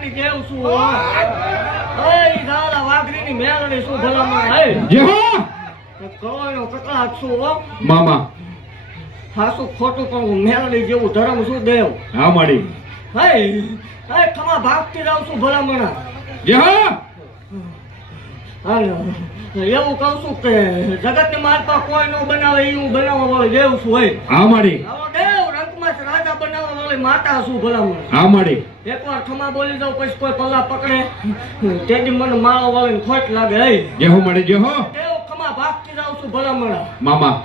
મેળાની જેવ છું ઓય ગાલા વાઘરીની મેળાની શું ભલામણ હે જે હો કળોનો કકળાટ છું હો મામા હાસું ખોટું પણ હું મેળાની જેવું ધર્મ શું દેવ હા માડી હે હે ખમા ભાગતી જાઉં છું ભલામણ જે હો હાલો એવું કહું છું કે જગતની માલપા કોઈ નો બનાવે એ હું બનાવવા વાળો દેવ છું હોય હા માડી આવો દેવ રંગમાં રાજા બનાવવા વાળી માતા છું ભલામણ હા માડી એકવાર ખમા બોલી જાઉં પછી કોઈ પલ્લા પકડે તેની મને માળો વાળીને ખોટ લાગે હે જે હો માડી જે હો દેવ ખમા ભાગતી જાઉં છું ભલામણ મામા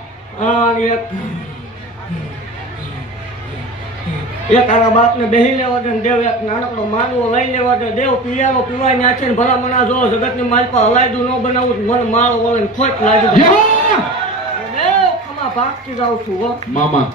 એક આના બાપને બેહી લેવા દે દેવ એક નાનકડો માનવો લઈ લેવા દે દેવ પિયારો પીવાય નાખે ને ભલામણા જો જગતની માલપા હલાયદું ન બનાવું મને માળો વાળીને ખોટ લાગી જે હો દેવ ખમા ભાગતી જાઉં છું હો મામા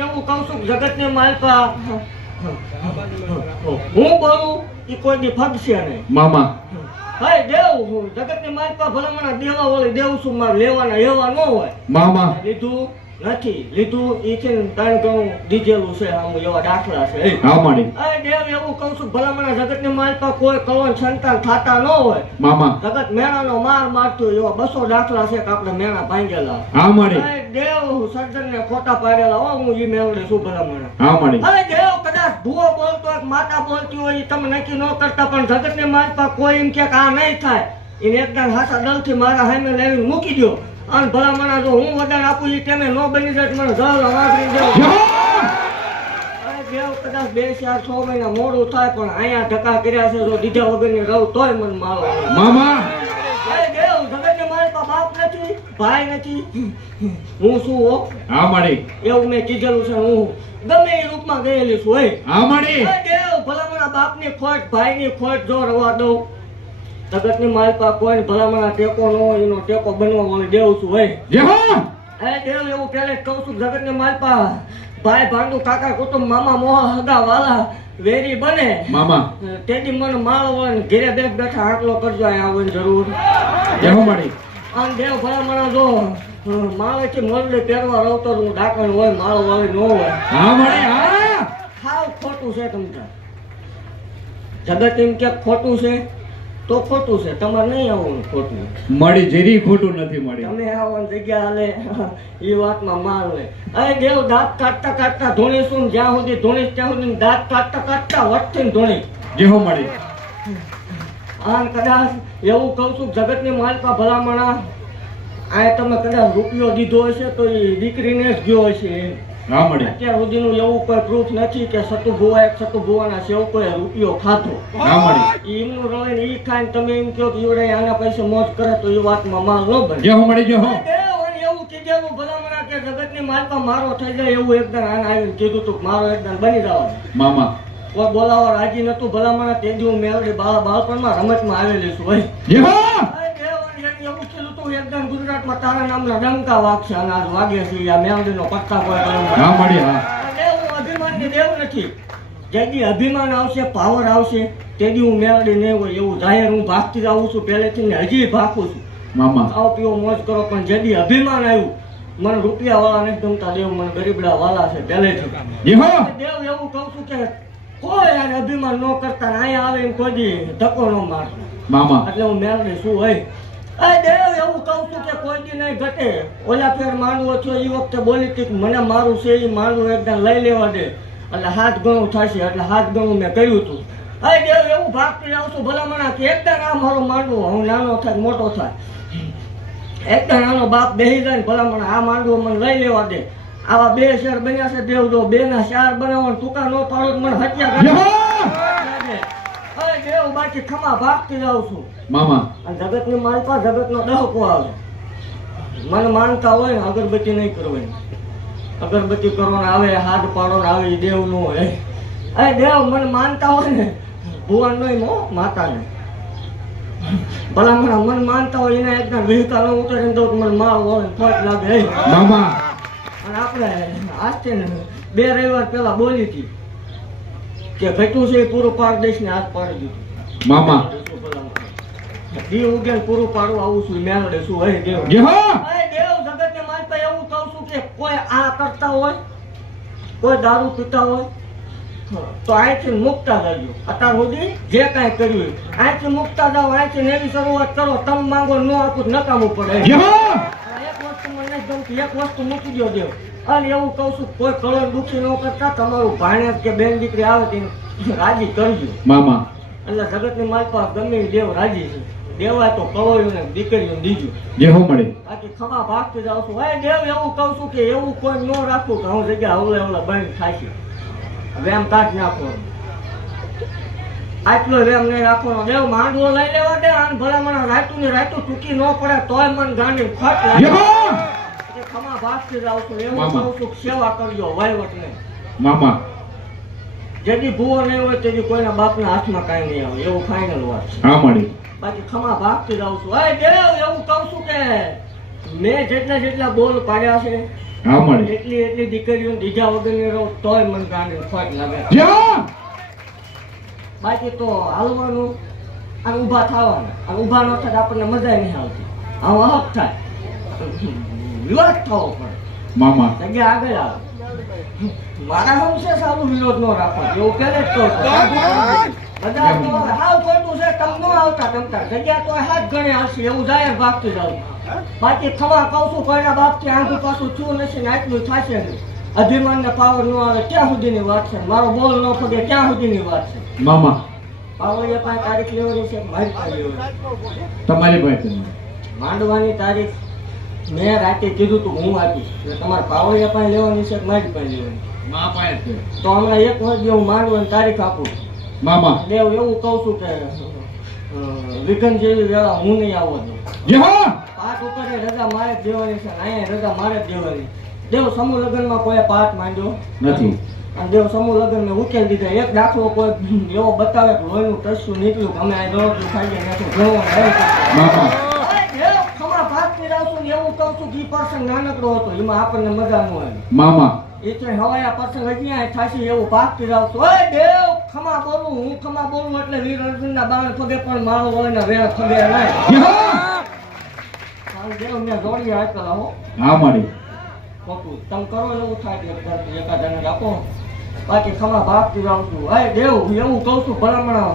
એવું કહું છું જગતની માલપા હું બોલું એ કોઈની ફગશે નહીં મામા હે દેવ જગતની માલપા ભલામણા દેવા વાળી દેવ છું મારે લેવાના એવા ન હોય મામા લીધું નથી લીધું એ છે ને ત્રણ ઘણું દીધેલું છે આમ એવા દાખલા છે હા માડી હે દેવ એવું કહું છું ભલામણા જગતની માલપા કોઈ કલોન સંતાન થતા ન હોય મામા જગત મેણાનો માર મારતું એવા 200 દાખલા છે કે આપણે મેણા ભાંગેલા હા માડી હે દેવ સર્જન ને ખોટા પાડેલા હો હું ઈ મેળડે છું ભલામણા હા માડી હવે દેવ કદાચ ભૂવો બોલતો હોય માતા બોલતી હોય ઈ તમે નક્કી ન કરતા પણ જગતની માલપા કોઈ એમ કે આ નહીં થાય એને એકદમ હાસા દલથી મારા હામે લઈને મૂકી દો અને ભલામણા જો હું વદાન આપું ઈ તમે ન બની જાય મને જળ વાગરી દેવ દેવ કદાચ 2-4-6 મહિના મોડું થાય પણ અહીંયા ધક્કા કર્યા છે જો દીધા વગરની રહું તોય મને મારો મામા દેવ જગતની માલપા બાપ નથી ભાઈ નથી હું શું હો હા માડી એવું મેં કીધેલું છે હું ગમે એ રૂપમાં ગયેલી છું હોય હા માડી દેવ ભલામણા બાપની ખોટ ભાઈની ખોટ જો રવા દઉં જગતની માલપા કોઈ ભલામણા ટેકો ન હોય એનો ટેકો બનવા વાળી દેવ છું હોય જે હો હે દેવ એવું પહેલે જ કહું છું જગતની માલપા ભાઈ ભાંડુ કાકા કુટુંબ મામા મોહ હગા વાલા વેરી બને મામા તેની મને માળો હોય ઘેરે બેઠા આટલો કરજો અહીંયા આવવાની જરૂર જે હો માડી આમ દેવ ભલામણા જો માળેથી મરડે પહેરવા રવતર નું ડાકણ હોય માળો વાળી ન હોય હા માડી હા ખાવ ખોટું છે તમતા જગત એમ કે ખોટું છે તો ખોટું છે, તમારે નહીં આવવાનું ખોટું. મારી જેરી ખોટું નથી મારી. તમે આવવાની જગ્યા હાલે એ વાતમાં માર લે. અરે દેવ દાંત કાઢતા કાઢતા ધોણીશું ને જ્યાં સુધી ધોણીશ ત્યાં સુધી દાંત કાઢતા કાઢતા વટથી ધોણી. જે હો મારી. આન કદાચ એવું કહું છું જગતની માલપા ભલામણા આ તમે કદાચ રૂપિયો દીધો હશે તો એ દીકરીને જ ગયો હશે. હા મારી. અત્યાર સુધીનું એવું કોઈ પ્રૂફ નથી કે સતુ ભુવાના સેવ કોઈ રૂપિયો ખાધો. હા મારી. એમનું રહે ને ઈ ખાઈને તમે એમ કહો કે ઈવડે આના પૈસે મોજ કરે તો એ વાતમાં માલ ન બને. જે હો મારી. જે હો. એવું કીધેલું ભલામણા કે જગતની માલપા મારો થઈ જાય એવું એકદમ આને આવીને કીધું તું મારો એકદમ બની જવાનું. મામા. કોઈ બોલાવા રાજી નતું ભલામણા તે દી હું મેળવી બાળપણમાં રમતમાં આવેલી છું ભાઈ. જે હો. એવું કીધું તું એકદમ ગુજરાતમાં તારા નામના ડંકા વાગશે અને આજ વાગે છે આ મેળવીનો પત્તા કોઈ હા મારી. હા. દેવ અભિમાનની દેવ નથી. જેથી અભિમાન આવશે પાવર આવશે તેથી હું મેળવી નહીં હોય એવું જાહેર હું ભાગતી આવું છું પહેલેથી ને હજી ભાગું છું. મામા. ખાઓ પીવો મોજ કરો પણ જેથી અભિમાન આવ્યું મને રૂપિયા વાળા નથી ગમતા દેવ મને ગરીબડા વાળા છે પહેલેથી. જે હો. દેવ એવું કહું છું કે કોઈ યાર અભિમાન ન કરતા અહીંયા આવે એમ કોઈ દી ધક્કો ન મારતો. મામા. એટલે હું મેળવી શું હોય. દેવ એવું કહું છું કે કોઈ દી નહીં ઘટે. ઓલા ફેર માંડવો થયો એ વખતે બોલી હતી કે મને મારું છે એ માંડવું એકદમ લઈ લેવા દે એટલે હાથ ગણું થશે એટલે હાથ ગણું મેં કર્યું હતું. દેવ એવું ભાગતી આવું છું ભલામણા કે એકદમ આ મારું માંડવું હું નાનો થાય મોટો થાય એકદમ નાનો બાપ બેસી જાય ને ભલામણા આ માંડવું મને લઈ લેવા દે. આવા 2 શેર બન્યા છે દેવ જો 2 ના 4 બનાવવાનું ટૂંકા ન પાડો તો મને હત્યા કરે. દેવ બાકી ખમા ભાગતી જાઉં છું. મામા. જગતની માલપા જગતનો દહકો આવે. મન માનતા હોય ને અગરબત્તી નહીં કરવાની. અગરબત્તી કરવાને આવે હાથ પાડો આવે એ દેવ નું હોય. દેવ મન માનતા હોય ને ભુવન નહીં માતાને ભલામણા મન માનતા હોય એને એકદમ વિહકા ન ઉતરીને દઉં મને માર હોય ફટ લાગે. મામા. અને આપણે આજથી 2 રવિવાર પહેલા બોલી હતી કે ઘટ્યું છે એ પૂરું પાડી દઈશ ને હાથ પાડી દીધું. મામા. દી ઉગે પૂરું પાડવું આવું છું મેળવે શું હોય દેવ. જે હો. દેવ જગતને માનતા એવું કહું છું કે કોઈ આ કરતા હોય કોઈ દારૂ પીતા હોય તો અહીંથી મુકતા જજો. અત્યાર સુધી જે કાંઈ કર્યું અહીંથી મુકતા જાઓ અહીંથી નવી શરૂઆત કરો. તમે માંગો ન આપું નકામું પડે. જે હો. એક વસ્તુ મને નથી ગમતી એક વસ્તુ મૂકી દો દેવ. અને એવું કહું છું કોઈ કરોડ દુખી ન કરતા તમારું ભાણેજ કે બેન દીકરી આવે તેને રાજી કરજો. મામા. એટલે જગતની માલપા ગમે એ દેવ રાજી છે. દેવાય તો કળોયું ને દીકરીઓ દીજો. જે હો મારી. બાકી ખમા ભાગતી જાઉં છું. દેવ એવું કહું છું કે એવું કોઈ ન રાખવું કે હું જગ્યા હવલે બંધ થાય છે. વેમ કાઢ નાખો. આટલો વેમ નહીં રાખવાનો. દેવ માંડવો લઈ લેવા દે અને ભલામણા રાયતું ને રાયતું ચૂકી ન પડે તોય મન ગાંડી ખટ લાગે. ખમા ભાગતી જાઉં છું. એવું કહું છું સેવા કરજો વહીવટ ને. મામા. જેથી ભૂવો નહીં હોય તેથી કોઈના બાપના હાથમાં કાંઈ નહીં આવે એવું ફાઇનલ વાત છે. હા મારી. બાકી ખમા ભાગતી જાઉં છું. દેવ એવું કહું છું કે મેં જેટલા બોલ પાડ્યા છે હા મારી. એટલી દીકરીઓ દીધા વગરની રહો તોય મને ગાંડી ખોટ લાગે. બાકી તો હાલવાનું અને ઊભા થવાનું અને ઊભા ન થાય આપણને મજા નહીં આવતી. આવો હક થાય વિવાદ થવો પડે. મામા. જગ્યા આગળ આવે. મારા હમશે સારું વિરોધ ન રાખો એવું પહેલે જ કહું છું. બધા તો હાવ ખોટું છે તમ ન આવતા તમતા જગ્યા તો હાથ ગણે આવશે એવું જાહેર ભાગતું જાવ. બાકી ખમા કહું છું કોઈના બાપથી આંખું પાછું થયું નથી ને આટલું થશે નહીં. અભિમાન ને પાવર ન આવે ક્યાં સુધીની વાત છે. મારો બોલ ન ફગે ક્યાં સુધીની વાત છે. મામા. પાવર 5 તારીખ લેવાની છે મારી પાસે લેવાની. તમારી પાસે. માંડવાની તારીખ મેં રાતે કીધું તું હું આપીશ એટલે તમારે પાવર 5 લેવાની છે મારી પાસે લેવાની. મા પાસે. તો હમણાં 1 વર્ષ હું માંડવાની તારીખ આપું. મામા. દેવ એવું કહું છું કે વિઘન જેવી વેળા હું નહીં આવવા દઉં. જે હો. પાઠ ઉપર રજા મારે જ દેવાની છે અહીંયા રજા મારે જ દેવાની. દેવ સમૂહ લગ્નમાં કોઈ પાઠ માંડ્યો નથી. અને દેવ સમૂહ લગ્ન મેં ઉકેલ દીધા. એક દાખલો કોઈ એવો બતાવે કે લોહીનું ટસ્યું નીકળ્યું અમે આ દોડતું ખાઈ ગયા મામા. ખમા ભાગતી રહું છું ને એવું કહું છું કે પ્રસંગ નાનકડો હતો એમાં આપણને મજા ન આવે. મામા. એ તો હવાયા પ્રસંગ હજી થશે એવું ભાગતી રહું છું. દેવ ખમા બોલું હું ખમા બોલું એટલે વીર અર્જુનના બાણ ફગે પણ મારો હોય ને વેળ ફગે નહીં. દેવ મેં જોડી આપેલા હો. હા મારી. ખોટું તમે કરો એવું થાય કે એકાદાને રાખો. બાકી ખમા ભાગતી રહું છું. દેવ એવું કહું છું ભલામણા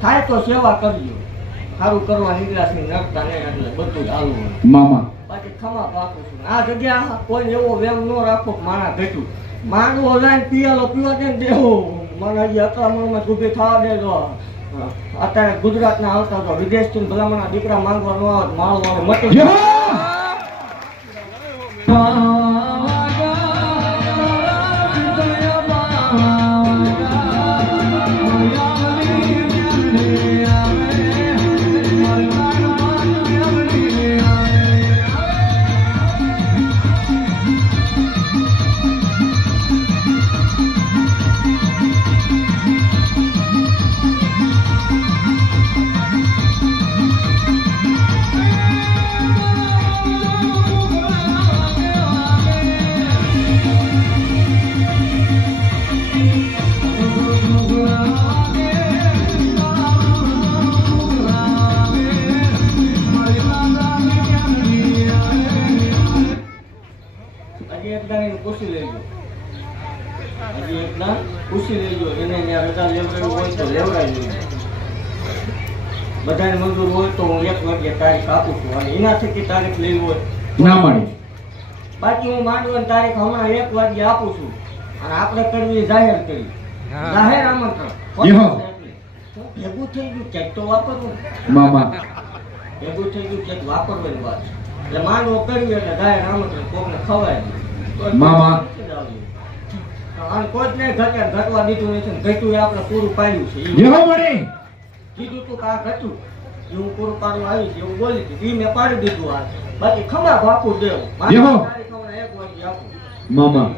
થાય તો સેવા કરજો. સારું કરવા નીકળ્યા છે નડતા નહીં એટલે બધું જ હાલવું. મામા બાકી ખમા પાકું છું. આ જગ્યા કોઈ એવો વેમ ન રાખો કે માણા ઘટ્યું. માંડવો લઈને પિયાલો પીવા દે ને દેવો. મને હજી અથડામણમાં ડૂબી થવા દેજો. અત્યારે ગુજરાતના આવતા તો વિદેશથી ભલામણના દીકરા માંગવા ન આવે માળો આવે મટી જય જાય. હજી એક દાન એને પૂછી લેજો. હજી એક દાન પૂછી લેજો. એને ત્યાં રજા લેવડાવી હોય તો લેવડાવી લેજો. બધાને મંજૂર હોય તો હું 1 વાગ્યે તારીખ આપું છું. અને એના થકી તારીખ લેવી હોય ના મળે. બાકી હું માંડવાની તારીખ હમણાં 1 વાગ્યે આપું છું. અને આપણે કરવી જાહેર કરી. જાહેર આમંત્રણ. યહો. ભેગું થઈ ગયું ક્યાંક તો વાપરવું. મામા ભેગું થઈ ગયું ક્યાંક વાપરવાની વાત. એટલે માંડવો કરવી એટલે જાહેર આમંત્રણ કોકને ખવાય નહીં. મામા. અને કોઈ જ નહીં ઘટવા દીધું નથી ને ઘટ્યું એ આપણે પૂરું પાડ્યું છે. જય મળે. કીધું તું કે આ ઘટ્યું એવું પૂરું પાડવા આવ્યું છે એવું બોલી દીધું. મેં પાડી દીધું આ. બાકી ખમા બાપુ દેવું. યહો. તારીખ હમણાં 1 વાગ્યે આપું. મામા